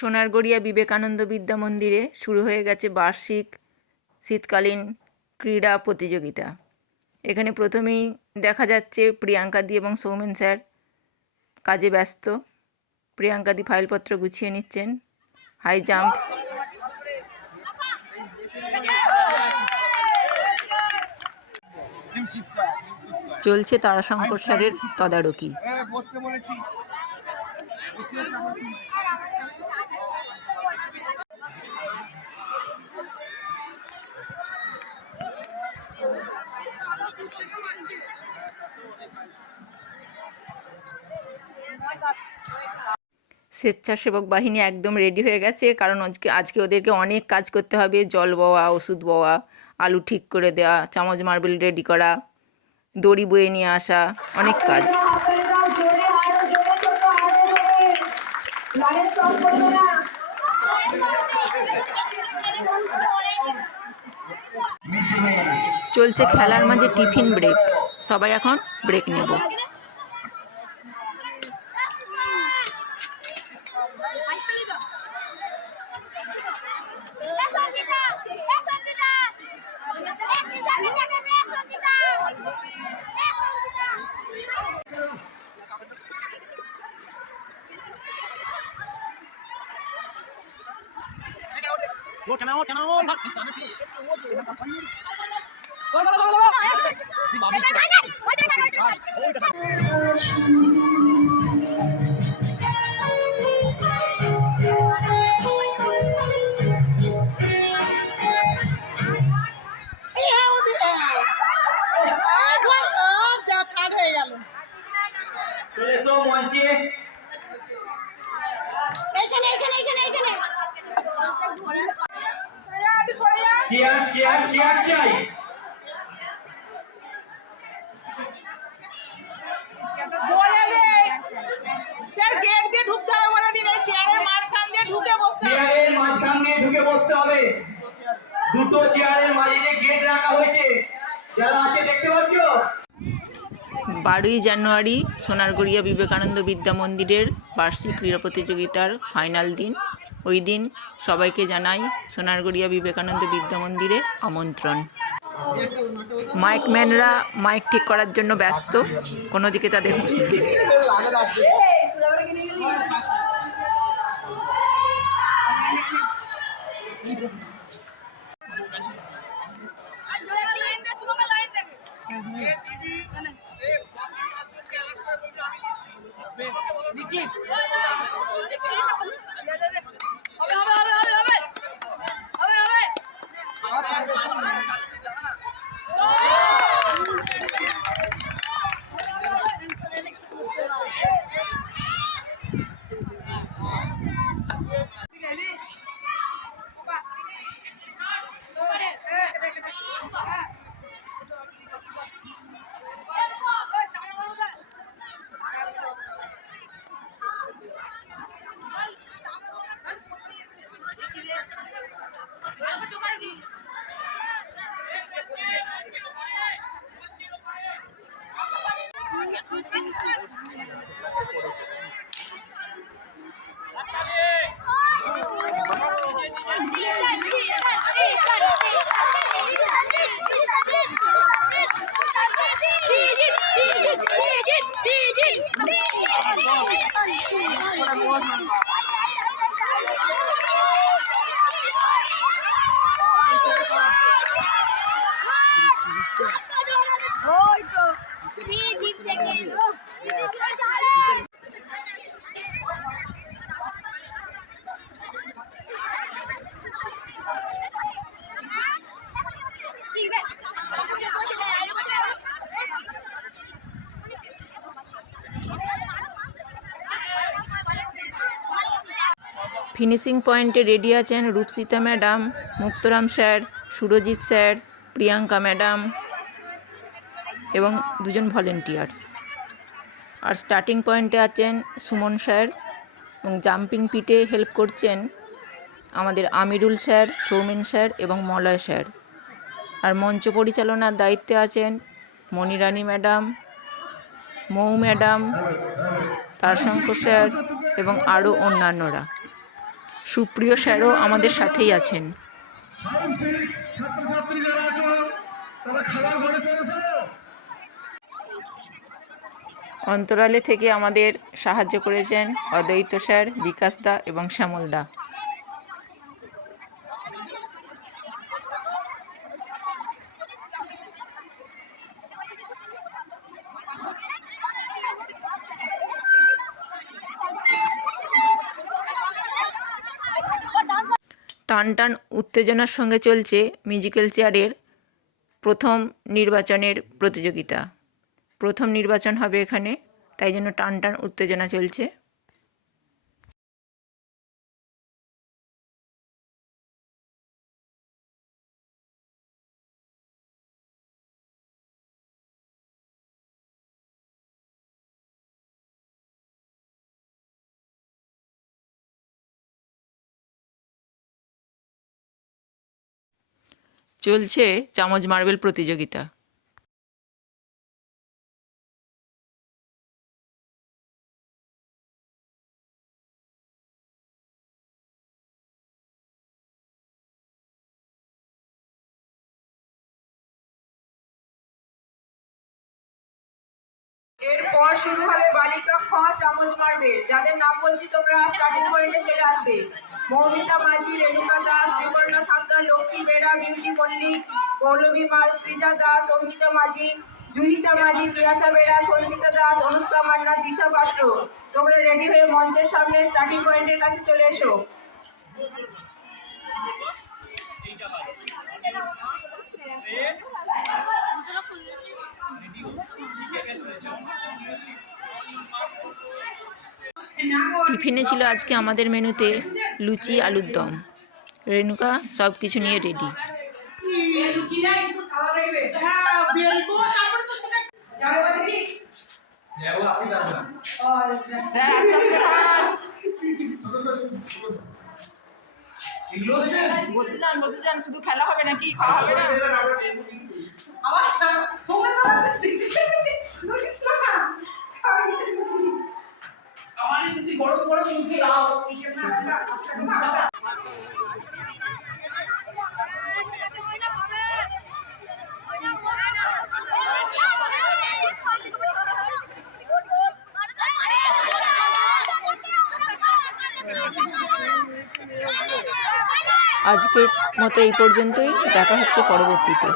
সোনারগড়িয়া বিবেকানন্দ বিদ্যা মন্দিরে শুরু হয়ে গেছে বার্ষিক শীতকালীন ক্রীড়া প্রতিযোগিতা। এখানে প্রথমেই দেখা যাচ্ছে প্রিয়াঙ্কাদি এবং সৌমেন স্যার কাজে ব্যস্ত। প্রিয়াঙ্কাদি ফাইলপত্র গুছিয়ে নিচ্ছেন। হাই জাম্প, চলছে তারাশঙ্কর স্যারের তদারকি। স্বেচ্ছাসেবক বাহিনী একদম রেডি হয়ে গেছে, কারণ আজকে ওদেরকে অনেক কাজ করতে হবে। জল বওয়া, ওষুধ বওয়া, আলু ঠিক করে দেওয়া, চামচ মার্বেল রেডি করা, দড়ি বয়ে নিয়ে আসা, অনেক কাজ। চলছে খেলার মাঝে টিফিন ব্রেক। সবাই এখন ব্রেক নেব। স্যার গেট দিয়ে ঢুকতে হবে, বলে দিন এই চেয়ারের মাঝখান দিয়ে ঢুকে বসতে হবে। চেয়ারের মাঝখান দিয়ে ঢুকে বসতে হবে। দুটো চেয়ারের মাঝে যে গেট রাখা হয়েছে, যারা আছে দেখতে পাচ্ছ। 12ই জানুয়ারি সোনারগড়িয়া বিবেকানন্দ বিদ্যা মন্দিরের বার্ষিক ক্রীড়া প্রতিযোগিতার ফাইনাল দিন। ওই দিন সবাইকে জানাই সোনারগড়িয়া বিবেকানন্দ বিদ্যা মন্দিরে আমন্ত্রণ। মাইকম্যানরা মাইক ঠিক করার জন্য ব্যস্ত, কোনো দিকে তাদের হুঁশ নেই। ফিনিশিং পয়েন্টে রেডি আছেন Rupsita madam, Muktaram sir, Surajit sir, Priyanka madam এবং দুজন ভলেন্টিয়ার্স। আর স্টার্টিং পয়েন্টে আছেন সুমন স্যার, এবং জাম্পিং পিটে হেল্প করছেন আমাদের আমিরুল স্যার, সৌমেন স্যার এবং মলয় স্যার। আর মঞ্চ পরিচালনার দায়িত্বে আছেন মণিরানী ম্যাডাম, মৌ ম্যাডাম, তারাশঙ্কর স্যার এবং আরও অন্যান্যরা। সুপ্রিয় স্যারও আমাদের সাথেই আছেন। ছাত্রছাত্রী যারা আছো তারা খাবার ঘরে চলেছে। অন্তরালে থেকে আমাদের সাহায্য করেছেন অদ্বৈত স্যার, বিকাশ দা এবং শ্যামল দা। টান টান উত্তেজনার সঙ্গে চলছে মিউজিক্যাল চেয়ারের প্রথম নির্বাচনের প্রতিযোগিতা। প্রথম নির্বাচন হবে এখানে, তাই জন্য টান টান উত্তেজনা চলছে। চলছে চামচ মার্বেল প্রতিযোগিতা। এরপর শুরু হবে বালিকা খ চামচ মারবে। যাদের নাম বলছি তোমরা স্টার্টিং পয়েন্টে চলে আসবে। মৌমিতা মাঝি, রেণুকা দাস, বিপর্ণা সরকার, লক্ষ্মী বেড়া, বিউটি মল্লিক, পৌলমী মাল, সৃজা দাস, অঙ্কিতা মাঝি, জুলিতা মাঝি, প্রিয়াসা বেড়া, সঞ্চিতা দাস, অনুষ্কা মান্না, দিশা পাত্র। তোমরা রেডি হয়ে মঞ্চের সামনে স্টার্টিং পয়েন্টের কাছে চলে এসো। টিফিনে ছিল আজকে আমাদের মেনুতে লুচি, আলুর দম। রেণুকা সব কিছু নিয়ে রেডি। বসে যান, শুধু খেলা হবে নাকি, খাওয়া হবে না? আজকের মতো এই পর্যন্তই, দেখা হচ্ছে পরবর্তীতে।